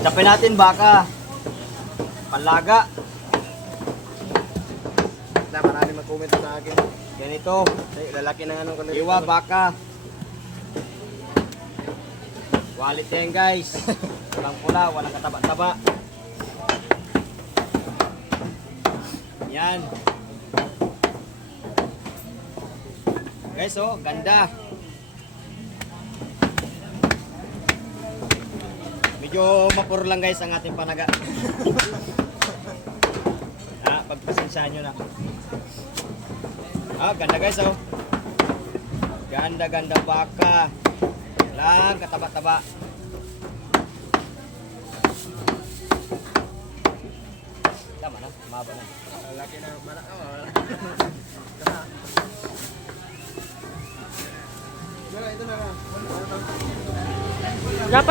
Chapin natin baka. Panlaga. Na marami mag-comment sa akin. Ganito. Ay, lalaki ng anong kalorito. Iwa baka. Quality yan guys. Walang pula, walang kataba-taba. Yan. Guys, oh, ganda. Medyo mapuro lang guys ang ating panaga. Pagpasensyahan nyo na. Ganda guys, oh. Ganda baka. Lang, kataba-taba. Tama na, maba na. Lalaki na malak. Ito na.